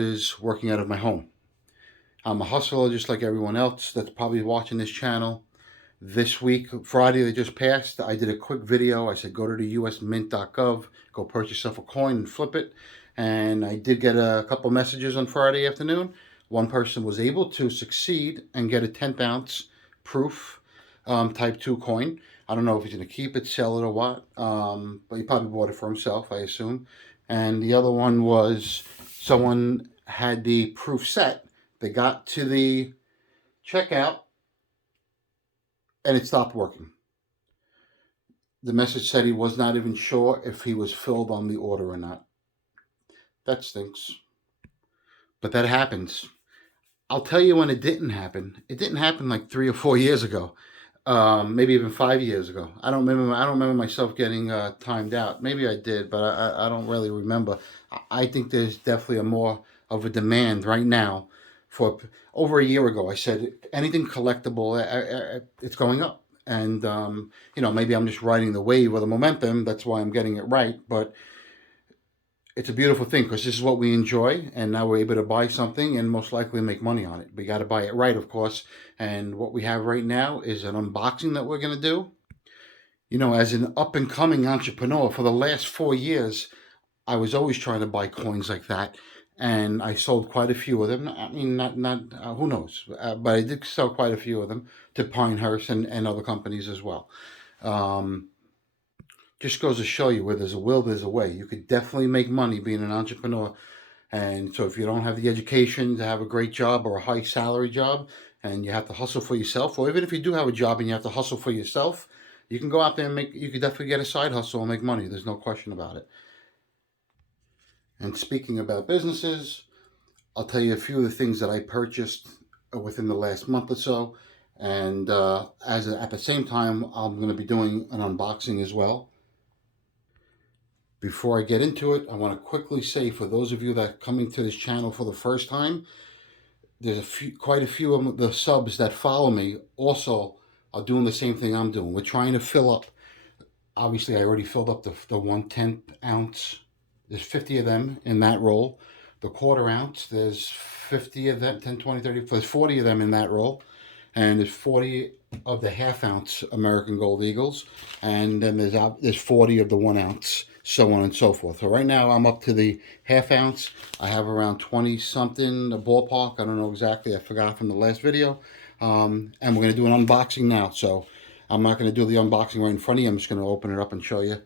is working out of my home. I'm a hustler just like everyone else that's probably watching this channel. This week, Friday that just passed, I did a quick video. I said go to the usmint.gov, go purchase yourself a coin and flip it. And I did get a couple messages on Friday afternoon. One person was able to succeed and get a 10th ounce proof type 2 coin. I don't know if he's going to keep it, sell it, or what, but he probably bought it for himself, I assume. And the other one was someone had the proof set. They got to the checkout and it stopped working. The message said he was not even sure if he was filled on the order or not. That stinks. But that happens. I'll tell you when it didn't happen. It didn't happen like 3 or 4 years ago. Maybe even 5 years ago. I don't remember myself getting timed out. Maybe I did, but I don't really remember. I think there's definitely a more of a demand right now. For over a year ago, I said anything collectible, it's going up. And maybe I'm just riding the wave or the momentum. That's why I'm getting it right. But it's a beautiful thing because this is what we enjoy, and now we're able to buy something and most likely make money on it. We got to buy it right, of course. And what we have right now is an unboxing that we're going to do. As an up-and-coming entrepreneur, for the last 4 years, I was always trying to buy coins like that, and I sold quite a few of them. I mean, not who knows, but I did sell quite a few of them to Pinehurst and other companies as well. Just goes to show you, where there's a will, there's a way. You could definitely make money being an entrepreneur. And so if you don't have the education to have a great job or a high salary job, and you have to hustle for yourself, or even if you do have a job and you have to hustle for yourself, you can go out there and you could definitely get a side hustle and make money. There's no question about it. And speaking about businesses, I'll tell you a few of the things that I purchased within the last month or so. And at the same time, I'm going to be doing an unboxing as well. Before I get into it, I want to quickly say, for those of you that are coming to this channel for the first time, there's quite a few of the subs that follow me also are doing the same thing I'm doing. We're trying to fill up. Obviously, I already filled up the 1/10 ounce. There's 50 of them in that roll. The 1/4 ounce, there's 50 of them, 10, 20, 30, there's 40 of them in that roll. And there's 40 of the 1/2 ounce American Gold Eagles. And then there's 40 of the 1 ounce, so on and so forth. So right now I'm up to the 1/2 ounce. I have around 20 something, a ballpark. I don't know exactly. I forgot from the last video. And we're going to do an unboxing now. So I'm not going to do the unboxing right in front of you. I'm just going to open it up and show you.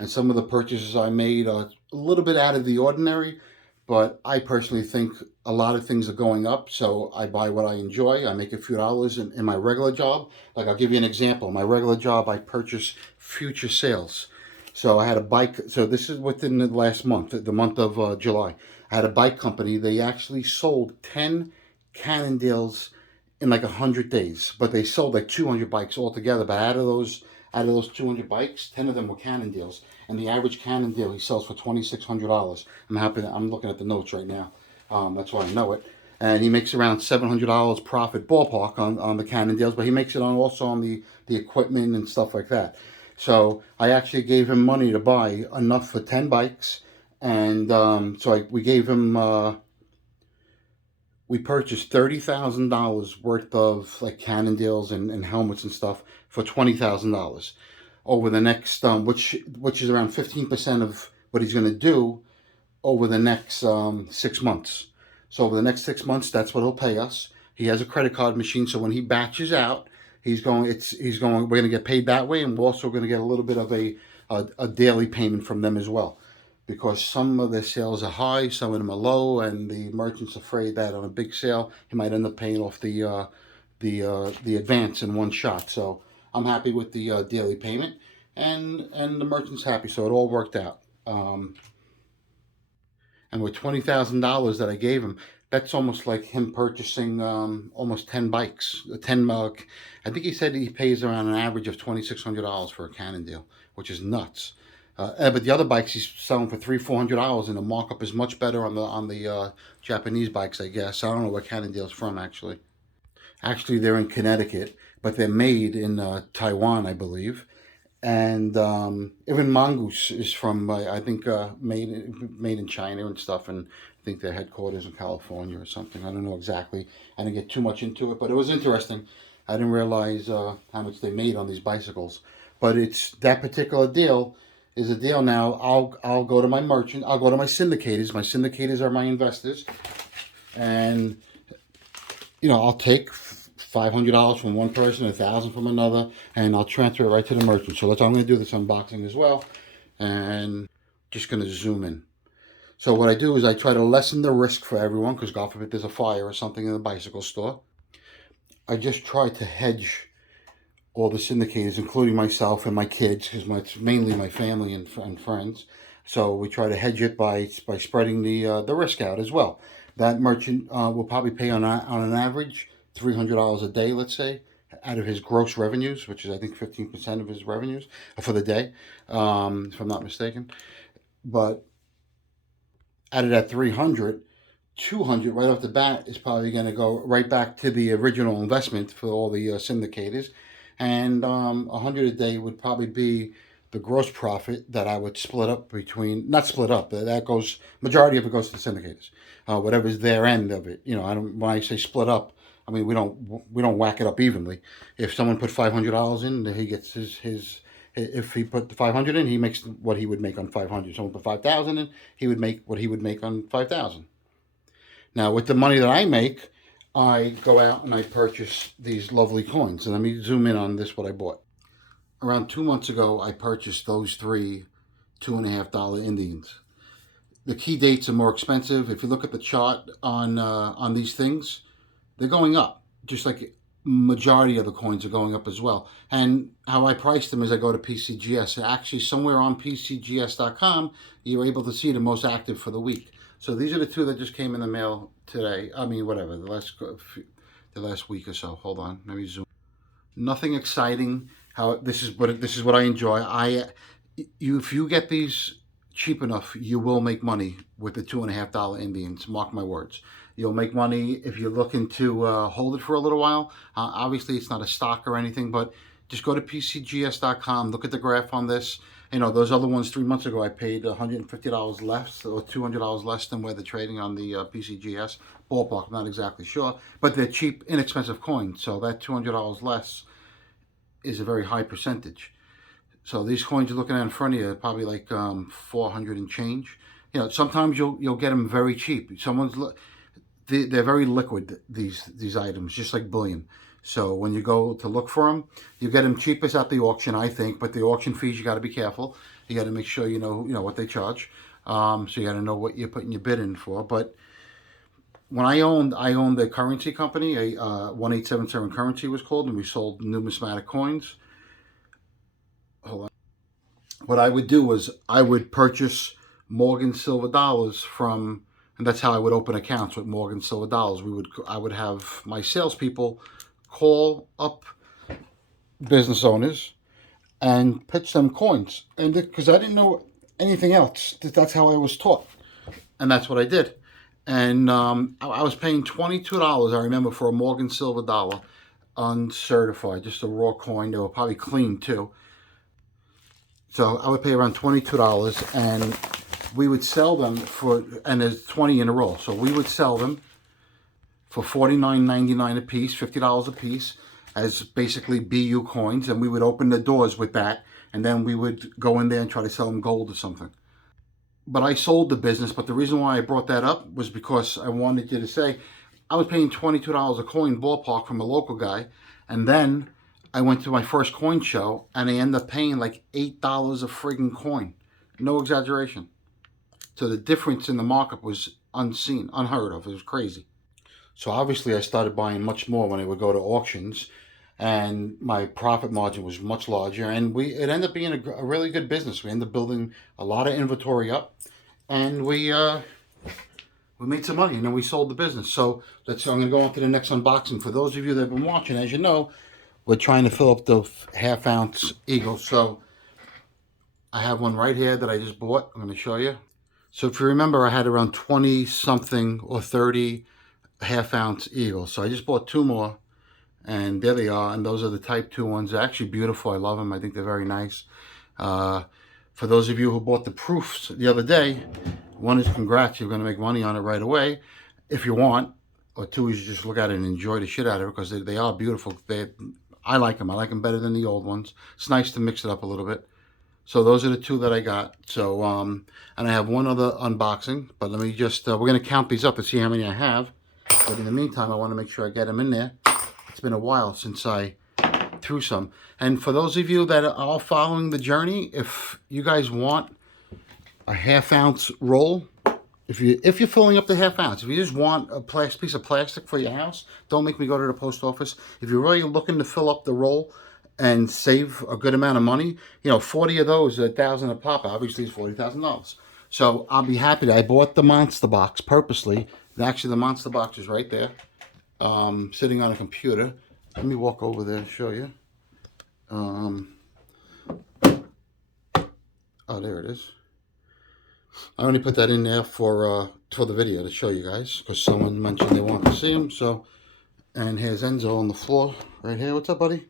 And some of the purchases I made are a little bit out of the ordinary, but I personally think a lot of things are going up, so I buy what I enjoy. I make a few dollars in my regular job. Like, I'll give you an example. My regular job, I purchase future sales. So I had a bike. So this is within the last month, the month of July. I had a bike company. They actually sold 10 Cannondales in like 100 days, but they sold like 200 bikes altogether. But out of those 200 bikes, 10 of them were Cannondales, and the average Cannondale he sells for $2,600. I'm looking at the notes right now. That's why I know it. And he makes around $700 profit ballpark on the Cannondales, but he makes it also on the equipment and stuff like that. So I actually gave him money to buy enough for 10 bikes, and we gave him. We purchased $30,000 worth of like Cannondales and helmets and stuff for $20,000 over the next, which is around 15% of what he's going to do over the next 6 months. So over the next 6 months, that's what he'll pay us. He has a credit card machine, so when he batches out, we're going to get paid that way, and we're also going to get a little bit of a daily payment from them as well, because some of their sales are high, some of them are low, and the merchant's afraid that on a big sale, he might end up paying off the advance in one shot. So I'm happy with the daily payment, and the merchant's happy, so it all worked out. And with $20,000 that I gave him, that's almost like him purchasing almost 10 bikes. I think he said he pays around an average of $2,600 for a Cannondale, which is nuts. But the other bikes he's selling for $300-400, and the markup is much better on the Japanese bikes, I guess. I don't know where Cannondale's from, actually. Actually, they're in Connecticut, but they're made in Taiwan, I believe. And even Mongoose is from, I think, made in China and stuff, and I think their headquarters in California or something. I don't know exactly. I didn't get too much into it, but it was interesting. I didn't realize how much they made on these bicycles. But it's that particular deal is a deal now. I'll go to my merchant. I'll go to my syndicators. My syndicators are my investors, and I'll take $500 from one person, $1,000 from another, and I'll transfer it right to the merchant. So I'm going to do this unboxing as well, and just going to zoom in. So what I do is I try to lessen the risk for everyone, because God forbid there's a fire or something in the bicycle store. I just try to hedge all the syndicators, including myself and my kids, because it's mainly my family and friends. So we try to hedge it by spreading the risk out as well. That merchant will probably pay on an average $300 a day, let's say, out of his gross revenues, which is I think 15% of his revenues for the day, if I'm not mistaken. But out of that 300, 200 right off the bat is probably going to go right back to the original investment for all the syndicators, and 100 a day would probably be the gross profit that I would split up between, not split up, that goes, majority of it goes to the syndicators, whatever's their end of it. When I say split up, I mean we don't whack it up evenly. If someone put $500 in, he gets his if he put the 500 in, he makes what he would make on 500. Someone put 5,000 in, he would make what he would make on 5,000. Now, with the money that I make, I go out and I purchase these lovely coins. And let me zoom in on this, what I bought. Around 2 months ago, I purchased those three $2.50 Indians. The key dates are more expensive. If you look at the chart on these things, they're going up, just like majority of the coins are going up as well. And how I price them is I go to PCGS. Actually, somewhere on PCGS.com, you're able to see the most active for the week. So these are the two that just came in the mail today. I mean, whatever, the last week or so. Hold on, let me zoom. Nothing exciting. This is what I enjoy. If you get these cheap enough, you will make money with the $2.50 Indians. Mark my words. You'll make money if you're looking to hold it for a little while. Obviously, it's not a stock or anything, but just go to PCGS.com. Look at the graph on this. Those other ones 3 months ago, I paid $150 less or $200 less than where they're trading on the PCGS. Ballpark, I'm not exactly sure. But they're cheap, inexpensive coins. So that $200 less is a very high percentage. So these coins you're looking at in front of you are probably like 400 and change. Sometimes you'll get them very cheap. They're very liquid, these items, just like bullion. So when you go to look for them, you get them cheapest at the auction, I think. But the auction fees, you got to be careful. You got to make sure you know what they charge. So you got to know what you're putting your bid in for. But when I owned a currency company, a 1877 Currency was called, and we sold numismatic coins. Hold on. What I would do was I would purchase Morgan silver dollars from, and that's how I would open accounts with Morgan silver dollars. I would have my salespeople call up business owners and pitch them coins, and because I didn't know anything else, that's how I was taught, and that's what I did. And I was paying $22, I remember, for a Morgan silver dollar, uncertified, just a raw coin. They were probably clean too. So I would pay around $22, and we would sell them and there's 20 in a roll. So we would sell them for $49.99 a piece, $50 a piece, as basically BU coins, and we would open the doors with that, and then we would go in there and try to sell them gold or something. But I sold the business, but the reason why I brought that up was because I wanted you to say, I was paying $22 a coin ballpark from a local guy, and then I went to my first coin show, and I ended up paying like $8 a friggin' coin. No exaggeration. So the difference in the markup was unseen, unheard of. It was crazy. So obviously I started buying much more when I would go to auctions, and my profit margin was much larger, and it ended up being a really good business. We ended up building a lot of inventory up, and we made some money, and then we sold the business. So I'm going to go on to the next unboxing. For those of you that have been watching, as you know, we're trying to fill up the half-ounce Eagle. So I have one right here that I just bought. I'm going to show you. So if you remember, I had around 20-something or 30 half-ounce Eagles. So I just bought two more, And there they are. And those are the Type 2 ones. They're actually beautiful. I love them. I think they're very nice. For those of you who bought the proofs the other day, one is congrats. You're going to make money on it right away if you want. Or two is you just look at it and enjoy the shit out of it because they are beautiful. I like them. I like them better than the old ones. It's nice to mix it up a little bit. So those are the two that I got. So, and I have one other unboxing, but let me just, we're going to count these up to see how many I have. But in the meantime, I want to make sure I get them in there. It's been a while since I threw some. And for those of you that are following the journey, if you guys want a half-ounce roll, if you're filling up the half-ounce, if you just want a piece of plastic for your house, don't make me go to the post office. If you're really looking to fill up the roll and save a good amount of money, 40 of those, $1,000 a pop, obviously is $40,000. So I'll be happy. I bought the Monster Box purposely. Actually, the Monster Box is right there, sitting on a computer. Let me walk over there and show you. Oh, there it is. I only put that in there for the video to show you guys because someone mentioned they want to see him. So, and here's Enzo on the floor right here. What's up, buddy?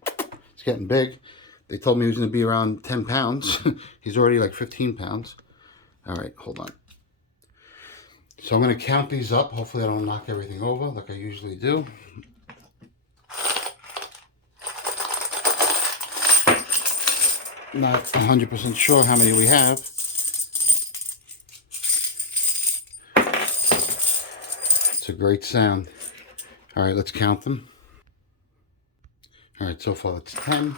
It's getting big. They told me he was going to be around 10 pounds. He's already like 15 pounds. All right, hold on. So I'm going to count these up. Hopefully I don't knock everything over like I usually do. Not 100% sure how many we have. It's a great sound. All right, let's count them. All right, so far it's 10.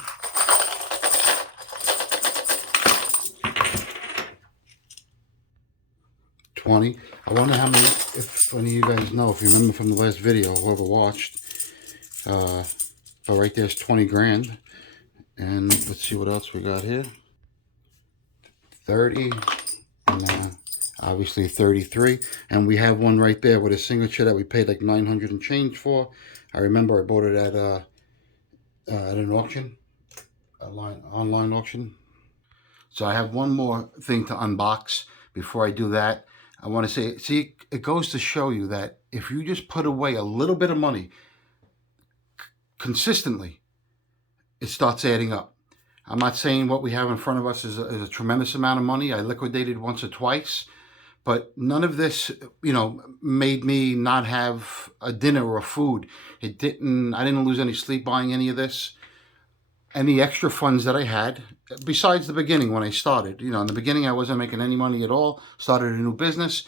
$20. I wonder how many, if any of you guys know, if you remember from the last video, whoever watched, but right there's 20 grand. And let's see what else we got here. 30, and obviously 33. And we have one right there with a signature that we paid like 900 and change for. I remember I bought it at an auction, online auction. So I have one more thing to unbox. Before I do that, I want to say, see, it goes to show you that if you just put away a little bit of money consistently, it starts adding up. I'm not saying what we have in front of us is a tremendous amount of money. I liquidated once or twice, but none of this, made me not have a dinner or a food. I didn't lose any sleep buying any of this. Any extra funds that I had, besides the beginning when I started, in the beginning I wasn't making any money at all, started a new business.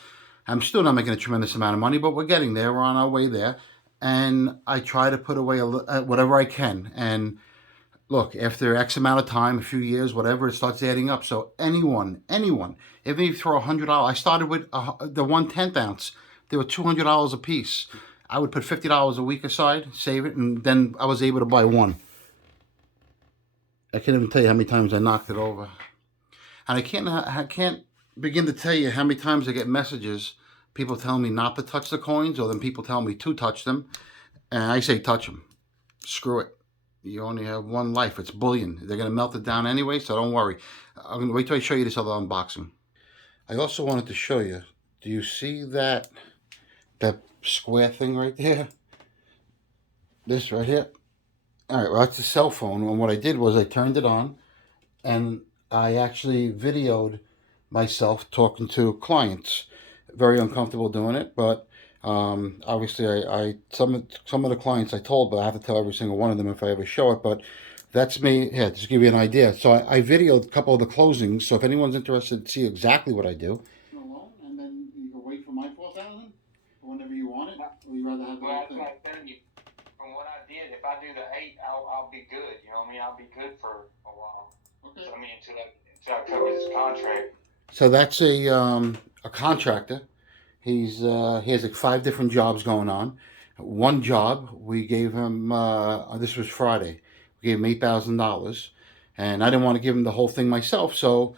I'm still not making a tremendous amount of money, but we're getting there. We're on our way there. And I try to put away whatever I can. And look, after X amount of time, a few years, whatever, it starts adding up. So anyone, even if you throw $100, I started with the 1/10 ounce. They were $200 a piece. I would put $50 a week aside, save it, and then I was able to buy one. I can't even tell you how many times I knocked it over. And I can't begin to tell you how many times I get messages, people telling me not to touch the coins, or then people telling me to touch them. And I say touch them. Screw it. You only have one life. It's bullion. They're going to melt it down anyway, so don't worry. I'm going to wait till I show you this other unboxing. I also wanted to show you, do you see that square thing right there? This right here? All right, well, that's a cell phone. And what I did was I turned it on, and I actually videoed myself talking to clients. Very uncomfortable doing it, but obviously some of the clients I told, but I have to tell every single one of them if I ever show it. But that's me. Yeah, just to give you an idea. So I videoed a couple of the closings. So if anyone's interested to see exactly what I do, and then you can wait for my 4,000 whenever you want it. Or you rather have that's what I'm telling you. From what I did, if I do the 8, I'll be good. You know what I mean? I'll be good for a while. Okay. So, I mean, until I cover this contract. So that's a contractor. He has like 5 different jobs going on. One job we gave him. This was Friday. We gave him $8,000, and I didn't want to give him the whole thing myself. So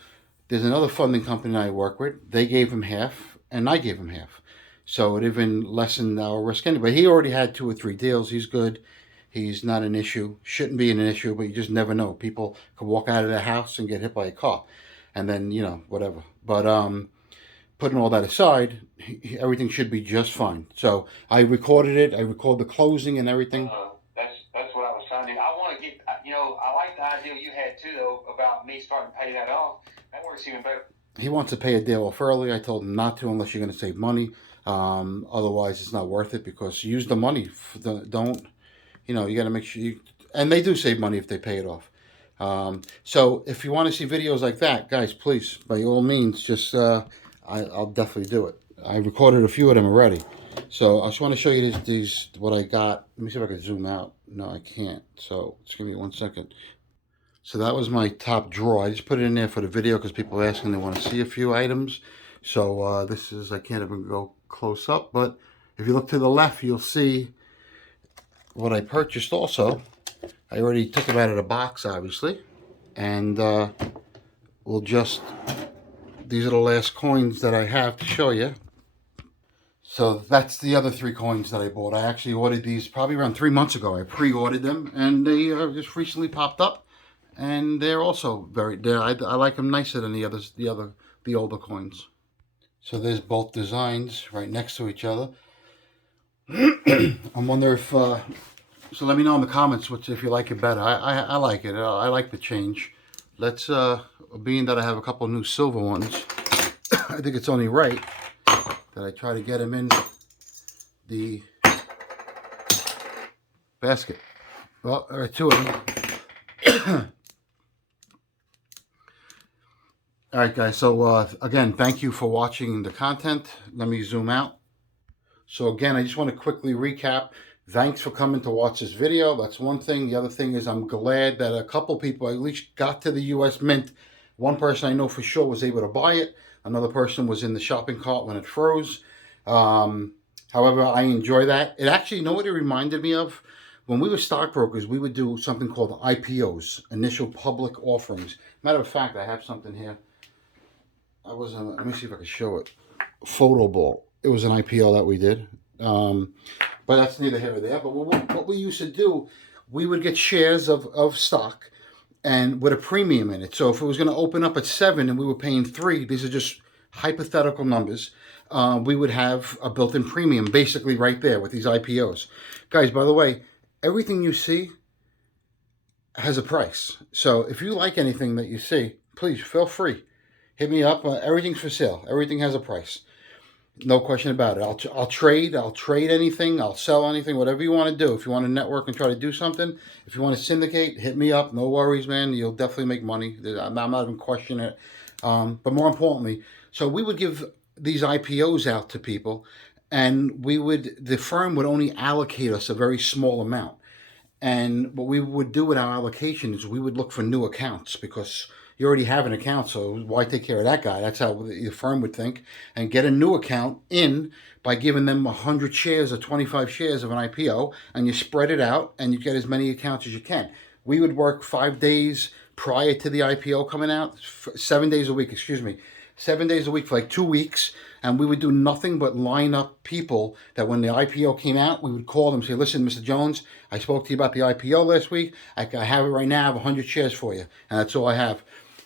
there's another funding company I work with. They gave him half, and I gave him half. So it even lessened our risk anyway. He already had 2 or 3 deals. He's good. He's not an issue. Shouldn't be an issue, but you just never know. People could walk out of their house and get hit by a car, and then whatever. But putting all that aside, everything should be just fine. So I recorded it. I recorded the closing and everything. That's what idea you had too, though, about me starting to pay that off, that works even better. He wants to pay a deal off early. I told him not to unless you're going to save money. Otherwise, it's not worth it because use the money. Don't, you know, you got to make sure you, and they do save money if they pay it off. So if you want to see videos like that, guys, please, by all means, just, I'll definitely do it. I recorded a few of them already. So I just want to show you these what I got. Let me see if I can zoom out. No, I can't. So just give me 1 second. So that was my top drawer. I just put it in there for the video because people are asking, they want to see a few items. So this is, I can't even go close up, but if you look to the left, you'll see what I purchased also. I already took them out of the box, obviously. And we'll just, these are the last coins that I have to show you. So that's the other 3 coins that I bought. I actually ordered these probably around 3 months ago. I pre-ordered them and they just recently popped up. And they're also I like them nicer than the older coins. So there's both designs right next to each other. I wonder if, so let me know in the comments if you like it better. I like it. I like the change. Let's, being that I have a couple new silver ones, I think it's only right that I try to get them in the basket. Well, there are 2 of them. All right, guys, so again, thank you for watching the content. Let me zoom out. So again, I just want to quickly recap. Thanks for coming to watch this video. That's one thing. The other thing is I'm glad that a couple people at least got to the U.S. Mint. One person I know for sure was able to buy it. Another person was in the shopping cart when it froze. However, I enjoy that. It actually, you know what it reminded me of? When we were stockbrokers, we would do something called IPOs, initial public offerings. Matter of fact, I have something here. Let me see if I can show it. Photo ball. It was an IPO that we did. But that's neither here or there. But what we used to do, we would get shares of stock and with a premium in it. So if it was going to open up at 7 and we were paying 3, these are just hypothetical numbers, we would have a built-in premium basically right there with these IPOs. Guys, by the way, everything you see has a price. So if you like anything that you see, please feel free. Hit me up. Everything's for sale. Everything has a price. No question about it. I'll trade. I'll trade anything. I'll sell anything. Whatever you want to do. If you want to network and try to do something, if you want to syndicate, hit me up. No worries, man. You'll definitely make money. I'm not even questioning it. But more importantly, so we would give these IPOs out to people, and the firm would only allocate us a very small amount. And what we would do with our allocation is we would look for new accounts because you already have an account, so why take care of that guy? That's how the firm would think. And get a new account in by giving them 100 shares or 25 shares of an IPO, and you spread it out, and you get as many accounts as you can. We would work 5 days prior to the IPO coming out, 7 days a week, 7 days a week for like 2 weeks, and we would do nothing but line up people that when the IPO came out, we would call them and say, listen, Mr. Jones, I spoke to you about the IPO last week. I have it right now. I have 100 shares for you, and that's all I have.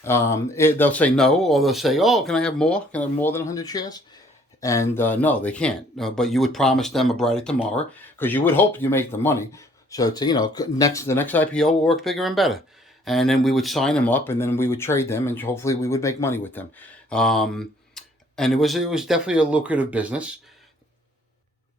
They'll say no, or they'll say, oh, can I have more? Can I have more than 100 shares? And no, they can't. But you would promise them a brighter tomorrow because you would hope you make the money. So to, the next IPO will work bigger and better. And then we would sign them up, and then we would trade them, and hopefully we would make money with them. And it was definitely a lucrative business.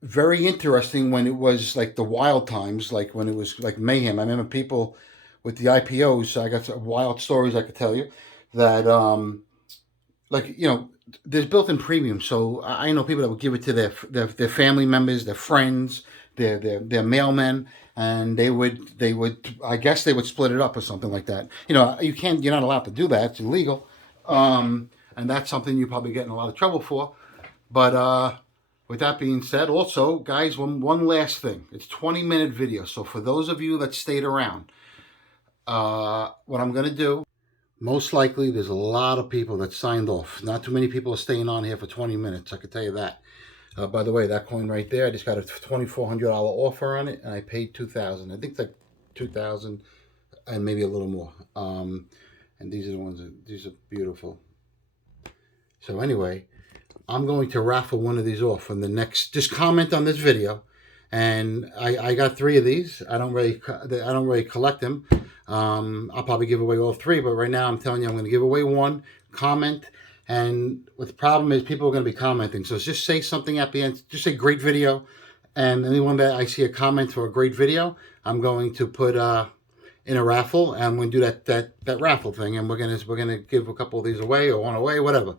Very interesting when it was like the wild times, like when it was like mayhem. I remember people with the IPOs, I got some wild stories I could tell you that, there's built-in premium. So I know people that would give it to their family members, their friends, their mailmen, and they would, I guess they would split it up or something like that. You're not allowed to do that. It's illegal. And that's something you probably get in a lot of trouble for. But with that being said, also, guys, one last thing. It's 20-minute video. So for those of you that stayed around, what I'm going to do, most likely there's a lot of people that signed off. Not too many people are staying on here for 20 minutes, I can tell you that. By the way, that coin right there, I just got a $2,400 offer on it, and I paid $2,000. I think it's like $2,000 and maybe a little more. And these are the ones, these are beautiful. So anyway, I'm going to raffle one of these off from the next, just comment on this video. And I got 3 of these. I don't really collect them. I'll probably give away all 3, but right now I'm telling you I'm going to give away 1. Comment, and what the problem is, people are going to be commenting. So just say something at the end. Just say great video, and anyone that I see a comment for a great video, I'm going to put in a raffle, and I'm going to do that raffle thing, and we're gonna give a couple of these away or 1 away, whatever.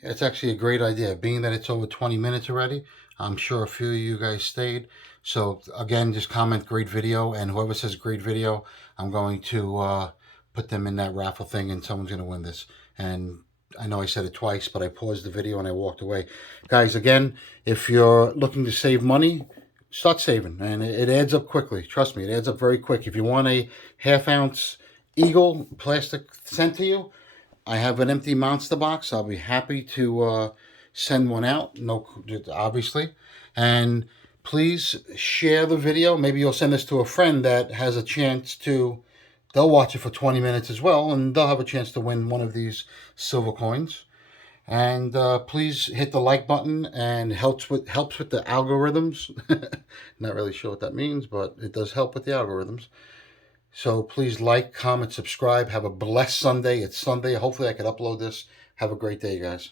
It's actually a great idea. Being that it's over 20 minutes already, I'm sure a few of you guys stayed. So again, just comment great video, and whoever says great video, I'm going to put them in that raffle thing, and someone's going to win this. And I know I said it twice, but I paused the video and I walked away. Guys, again, if you're looking to save money, start saving, and it adds up quickly. Trust me, it adds up very quick. If you want a half-ounce Eagle plastic sent to you, I have an empty monster box. I'll be happy to send one out, no, obviously. And please share the video. Maybe you'll send this to a friend that has a chance to, they'll watch it for 20 minutes as well, and they'll have a chance to win one of these silver coins. And please hit the like button, and helps with the algorithms. Not really sure what that means, but it does help with the algorithms. So please like, comment, subscribe. Have a blessed Sunday. It's Sunday. Hopefully I can upload this. Have a great day, guys.